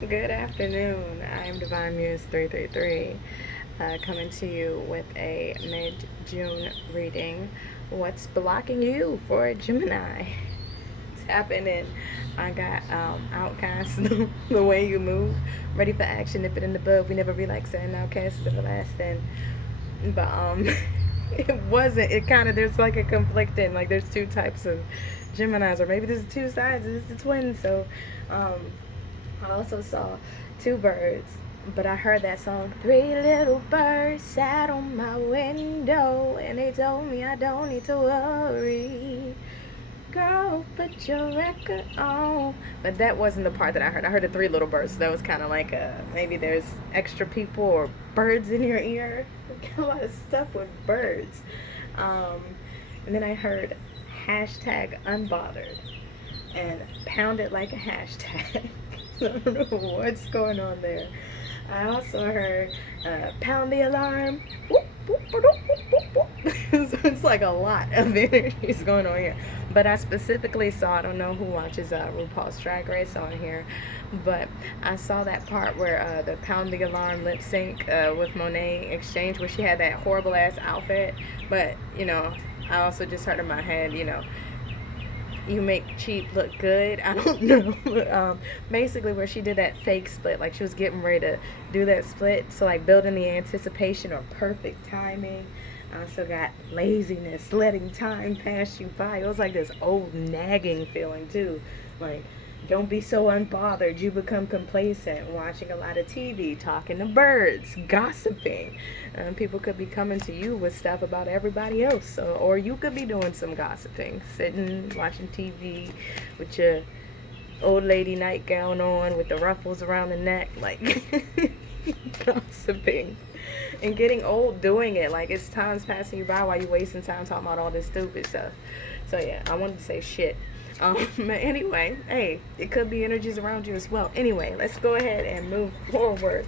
Good afternoon. I'm Divine Muse 333, coming to you with a mid-June reading. What's blocking you for Gemini? Tapping in. I got Outcast, the way you move, ready for action, nip it in the bud. We never relax, and Outcast is everlasting. But it wasn't. It kind of there's like a conflicting. Like there's two types of Geminis, or maybe there's two sides. It's the twins. So um, I also saw two birds, but I heard that song. Three little birds sat on my window, and they told me I don't need to worry. Girl, put your record on. But that wasn't the part that I heard. I heard the three little birds. So that was kind of like maybe there's extra people or birds in your ear. A lot of stuff with birds. Um, and then I heard hashtag unbothered and pound it like a hashtag. I don't know what's going on there. I also heard pound the alarm. Whoop, whoop, whoop, whoop, whoop. So it's like a lot of energies going on here. But I specifically saw, I don't know who watches RuPaul's Drag Race on here, but I saw that part where the pound the alarm lip sync with Monet exchange, where she had that horrible ass outfit. But, I also just heard in my head, you make cheap look good. I don't know. Basically, where she did that fake split, like she was getting ready to do that split. So, like, building the anticipation or perfect timing. I also got laziness, letting time pass you by. It was like this old nagging feeling, too. Like, don't be so unbothered. You become complacent, watching a lot of TV, talking to birds, gossiping. People could be coming to you with stuff about everybody else, or you could be doing some gossiping, sitting, watching TV with your old lady nightgown on with the ruffles around the neck, like gossiping. And getting old doing it. Like, it's time's passing you by while you're wasting time talking about all this stupid stuff. So, yeah, I wanted to say shit. But anyway, hey, it could be energies around you as well. Anyway, let's go ahead and move forward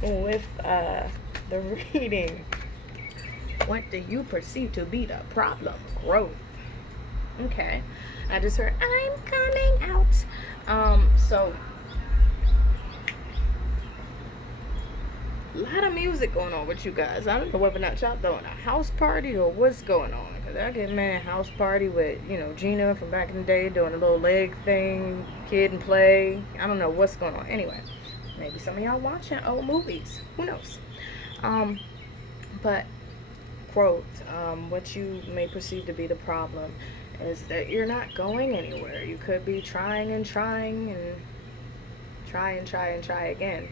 with the reading. What do you perceive to be the problem? Growth. Okay. I just heard, I'm coming out. So a lot of music going on with you guys. I don't know whether or not y'all throwing a house party or what's going on. Because I get mad house party with, Gina from back in the day doing a little leg thing, kid and play. I don't know what's going on. Anyway, maybe some of y'all watching old movies. Who knows? But growth, what you may perceive to be the problem is that you're not going anywhere. You could be trying and trying and try and try and try again.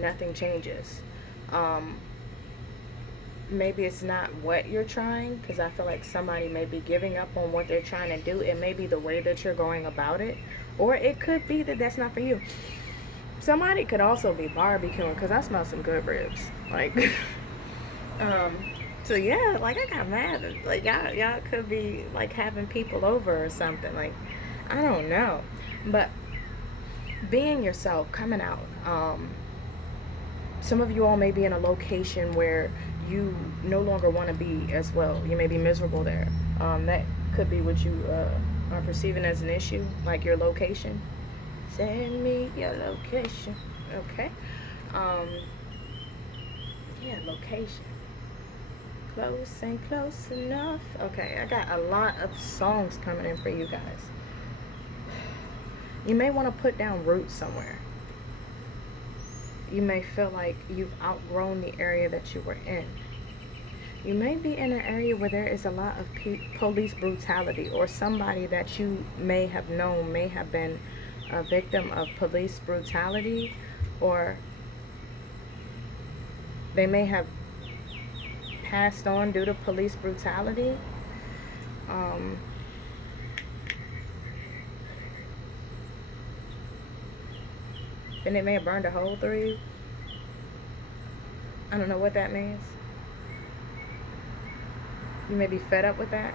Nothing changes. Maybe it's not what you're trying, because I feel like somebody may be giving up on what they're trying to do. It may be the way that you're going about it, or it could be that that's not for you. Somebody could also be barbecuing, because I smell some good ribs. Like, so yeah, like I got mad. Like y'all could be like having people over or something. Like, I don't know, but being yourself, coming out. Some of you all may be in a location where you no longer want to be as well. You may be miserable there. That could be what you are perceiving as an issue, like your location. Send me your location. Okay. Yeah, location. Close and close enough. Okay, I got a lot of songs coming in for you guys. You may want to put down roots somewhere. You may feel like you've outgrown the area that you were in. You may be in an area where there is a lot of police brutality, or somebody that you may have known may have been a victim of police brutality, or they may have passed on due to police brutality. And it may have burned a hole through you. I don't know what that means. You may be fed up with that.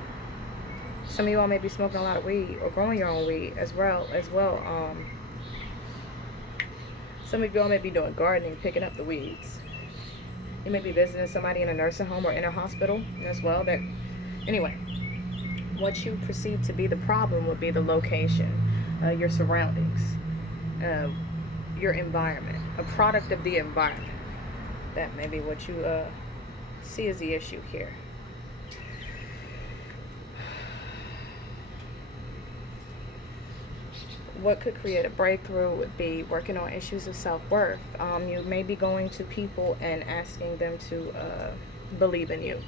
Some of you all may be smoking a lot of weed or growing your own weed as well. Some of you all may be doing gardening, picking up the weeds. You may be visiting somebody in a nursing home or in a hospital as well. Anyway, what you perceive to be the problem would be the location, your surroundings. your environment, a product of the environment. That may be what you see as the issue here. What could create a breakthrough would be working on issues of self-worth. You may be going to people and asking them to believe in you,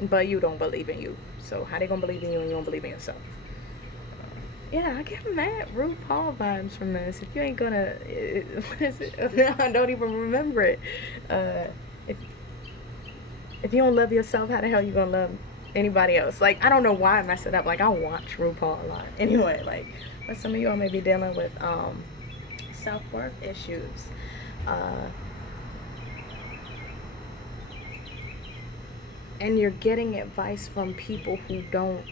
but you don't believe in you. So how they gonna believe in you and you don't believe in yourself? Yeah, I get mad RuPaul vibes from this. If you ain't gonna, what is it? I don't even remember it. If you don't love yourself, how the hell you gonna love anybody else? Like, I don't know why I mess it up. Like, I watch RuPaul a lot. Anyway, like, but some of y'all may be dealing with self-worth issues. And you're getting advice from people who don't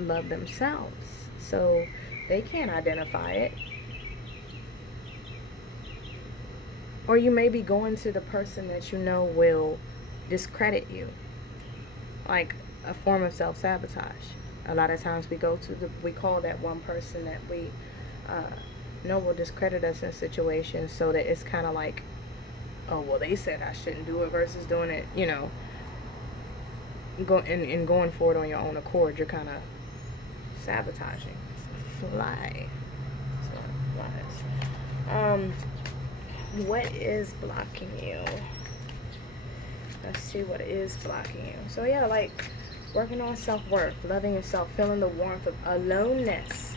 love themselves. So they can't identify it. Or you may be going to the person that you know will discredit you. Like a form of self-sabotage. A lot of times we call that one person that we know will discredit us in situations, so that it's kind of like, oh, well, they said I shouldn't do it, versus doing it, going forward on your own accord. You're kind of sabotaging. It's a fly. What is blocking you? Let's see what is blocking you. So yeah, like working on self-worth, loving yourself, feeling the warmth of aloneness,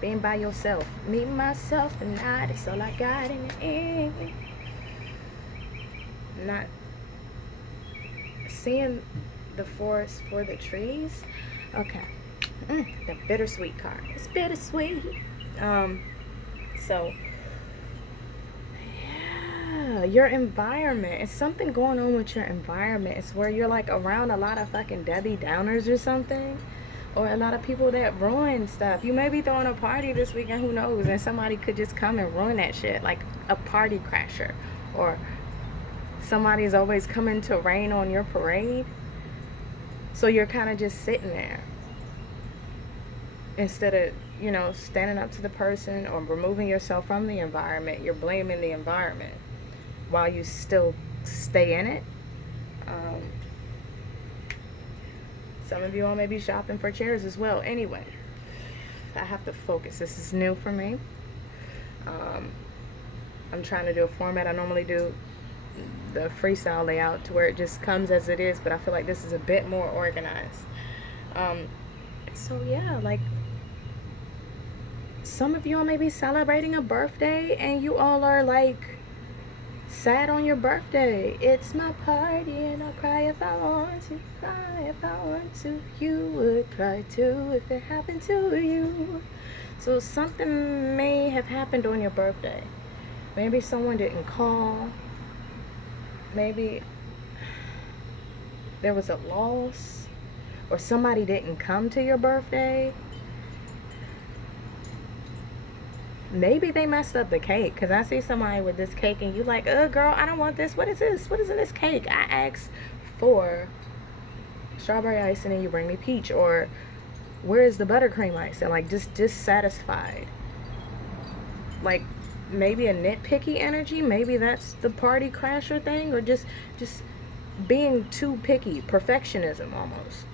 being by yourself. Me, myself, and I, that's all I got in the end. Not seeing the forest for the trees. Okay. The bittersweet card. It's bittersweet. So yeah, your environment. It's something going on with your environment. It's where you're like around a lot of fucking Debbie Downers or something. Or a lot of people that ruin stuff. You may be throwing a party this weekend, who knows? And somebody could just come and ruin that shit. Like a party crasher. Or somebody's always coming to rain on your parade. So you're kind of just sitting there. Instead of, standing up to the person or removing yourself from the environment, you're blaming the environment while you still stay in it. Some of you all may be shopping for chairs as well. Anyway, I have to focus. This is new for me. I'm trying to do a format. I normally do the freestyle layout to where it just comes as it is, but I feel like this is a bit more organized. So yeah, like some of you all may be celebrating a birthday and you all are like sad on your birthday. It's my party and I'll cry if I want to, cry if I want to. You would cry too if it happened to you. So something may have happened on your birthday. Maybe someone didn't call. Maybe there was a loss, or somebody didn't come to your birthday. Maybe they messed up the cake, because I see somebody with this cake and you like, girl, I don't want this. What is this? What is in this cake? I asked for strawberry icing and you bring me peach. Or where is the buttercream ice? And like just dissatisfied. Like maybe a nitpicky energy. Maybe that's the party crasher thing. Or just being too picky. Perfectionism almost.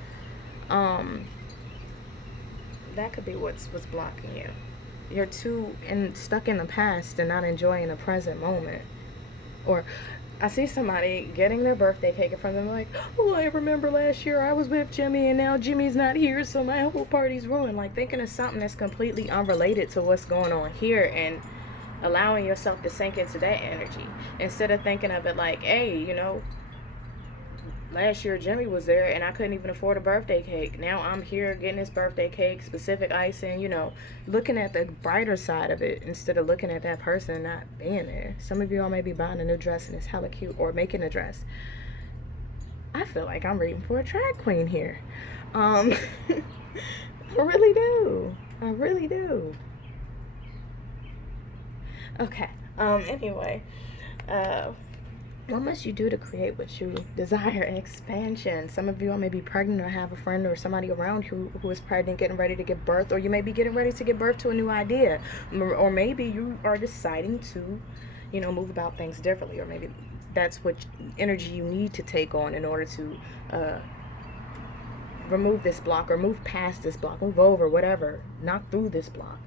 That could be what's blocking you. You're too stuck in the past and not enjoying the present moment. Or I see somebody getting their birthday cake in front of them like, oh, I remember last year I was with Jimmy and now Jimmy's not here, so my whole party's ruined. Like thinking of something that's completely unrelated to what's going on here and allowing yourself to sink into that energy. Instead of thinking of it like, hey, last year Jimmy was there and I couldn't even afford a birthday cake. Now I'm here getting this birthday cake, specific icing, looking at the brighter side of it instead of looking at that person not being there. Some of you all may be buying a new dress and it's hella cute, or making a dress. I feel like I'm reading for a drag queen here. I really do. I really do. Okay. Anyway, What must you do to create what you desire? Expansion. Some of you all may be pregnant or have a friend or somebody around who is pregnant, getting ready to give birth, or you may be getting ready to give birth to a new idea. Or maybe you are deciding to, move about things differently, or maybe that's what energy you need to take on in order to remove this block, or move past this block, move over, whatever, knock through this block.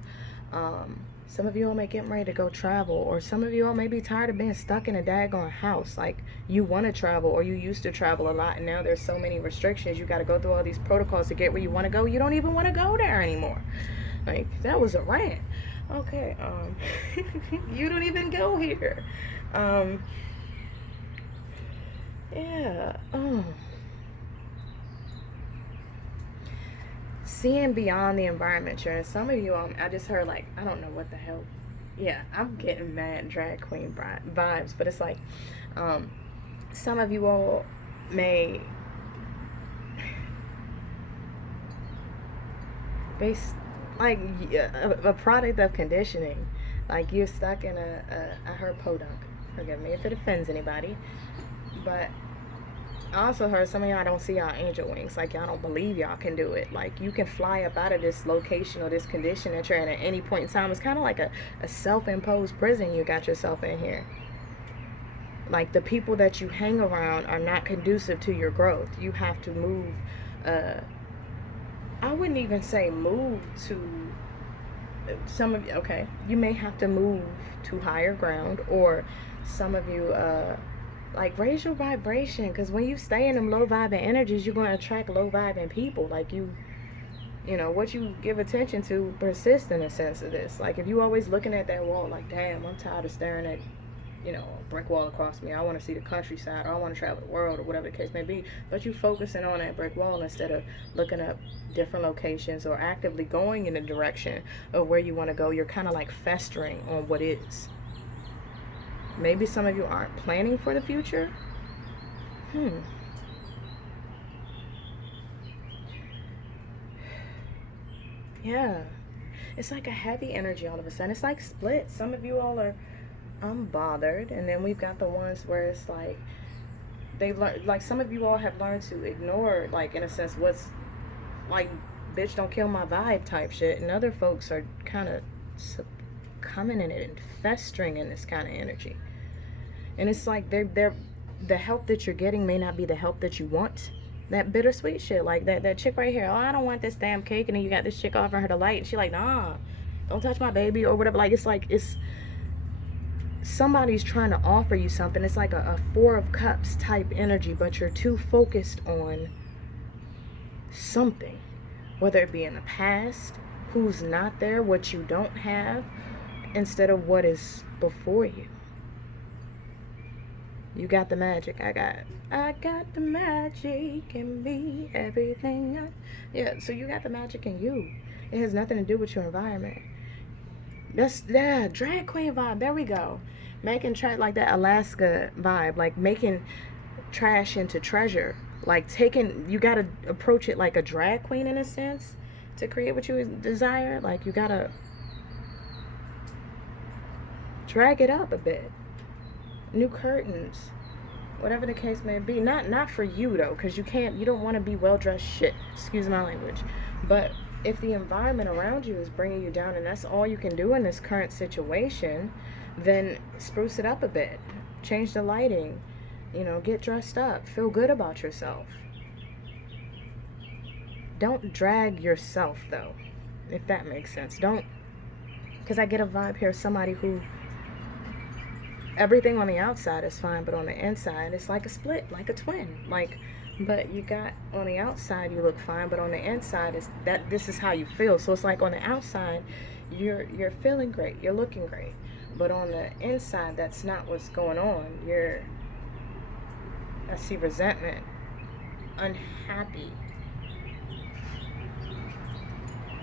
Some of you all may get ready to go travel, or some of you all may be tired of being stuck in a daggone house. Like, you want to travel, or you used to travel a lot, and now there's so many restrictions. You got to go through all these protocols to get where you want to go. You don't even want to go there anymore. Like, that was a rant. Okay, you don't even go here. Yeah. Seeing beyond the environment, and some of you, I just heard, like, I don't know what the hell. Yeah, I'm getting mad drag queen vibes, but it's like, some of you all may be like a product of conditioning. Like, you're stuck in I heard podunk. Forgive me if it offends anybody, but I also heard some of y'all don't see y'all angel wings. Like, y'all don't believe y'all can do it. Like, you can fly up out of this location or this condition that you're in at any point in time. It's kind of like a self-imposed prison you got yourself in here. Like, the people that you hang around are not conducive to your growth. You have to move. I wouldn't even say move to some of you. Okay, you may have to move to higher ground, or some of you like, raise your vibration, because when you stay in them low vibing energies, you're going to attract low vibing people. Like, what you give attention to persists, in a sense of this. Like, if you always looking at that wall, like, damn, I'm tired of staring at a brick wall across me. I want to see the countryside, or I want to travel the world, or whatever the case may be. But you focusing on that brick wall instead of looking up different locations or actively going in the direction of where you want to go. You're kind of like festering on what is. Maybe some of you aren't planning for the future. Yeah. It's like a heavy energy all of a sudden. It's like split. Some of you all are unbothered, and then we've got the ones where it's like they've learned, like, some of you all have learned to ignore, like, in a sense, what's like, bitch, don't kill my vibe type shit, and other folks are kind of succumbing in it and festering in this kind of energy. And it's like they're the help that you're getting may not be the help that you want. That bittersweet shit, like that chick right here. Oh, I don't want this damn cake, and then you got this chick offering her the light, and she like, nah, don't touch my baby, or whatever. Like, it's somebody's trying to offer you something. It's like a Four of Cups type energy, but you're too focused on something, whether it be in the past, who's not there, what you don't have, instead of what is before you. You got the magic. I got the magic in me. Everything. Yeah, so you got the magic in you. It has nothing to do with your environment. That's drag queen vibe. There we go. Making trash, like that Alaska vibe, like making trash into treasure. Like, you gotta approach it like a drag queen, in a sense, to create what you desire. Like, you gotta drag it up a bit. New curtains, whatever the case may be. Not for you though, because you don't want to be well dressed shit, excuse my language. But if the environment around you is bringing you down, and that's all you can do in this current situation, then spruce it up a bit, change the lighting, get dressed up, feel good about yourself. Don't drag yourself though, if that makes sense. Don't, because I get a vibe here, somebody who everything on the outside is fine, but on the inside it's like a split, like a twin. Like, but you got, on the outside you look fine, but on the inside is that this is how you feel. So it's like, on the outside you're feeling great, you're looking great, but on the inside that's not what's going on. I see resentment, unhappy,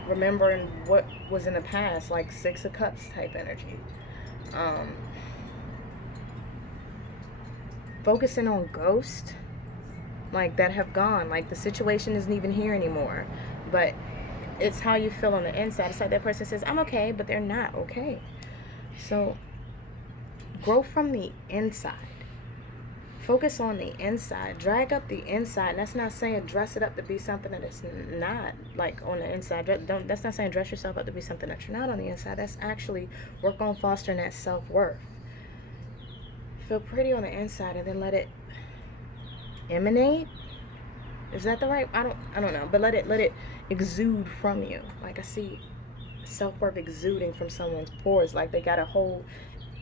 remembering what was in the past, like Six of Cups type energy. Focusing on ghosts, like, that have gone. Like, the situation isn't even here anymore, but it's how you feel on the inside. It's like that person says, I'm okay, but they're not okay. So grow from the inside. Focus on the inside. Drag up the inside. And that's not saying dress it up to be something that it's not, like on the inside. That's not saying dress yourself up to be something that you're not on the inside. That's actually work on fostering that self-worth. Feel pretty on the inside and then let it emanate. Is that the right? I don't know. But let it exude from you. Like I see self-worth exuding from someone's pores. Like they got a whole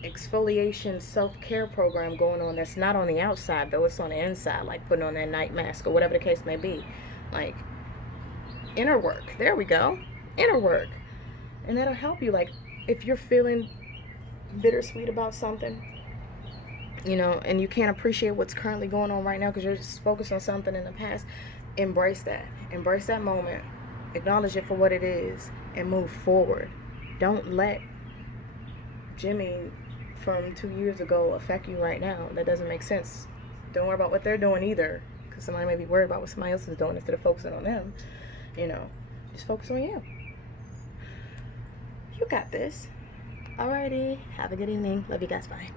exfoliation self-care program going on that's not on the outside though, it's on the inside, like putting on that night mask or whatever the case may be. Like inner work, there we go, inner work. And that'll help you. Like if you're feeling bittersweet about something, you know, and you can't appreciate what's currently going on right now because you're just focused on something in the past, embrace that moment, acknowledge it for what it is, and move forward. Don't let Jimmy from 2 years ago affect you right now. That doesn't make sense. Don't worry about what they're doing either, because somebody may be worried about what somebody else is doing instead of focusing on them. You know, just focus on you. You got this. Alrighty, have a good evening. Love you guys. Bye.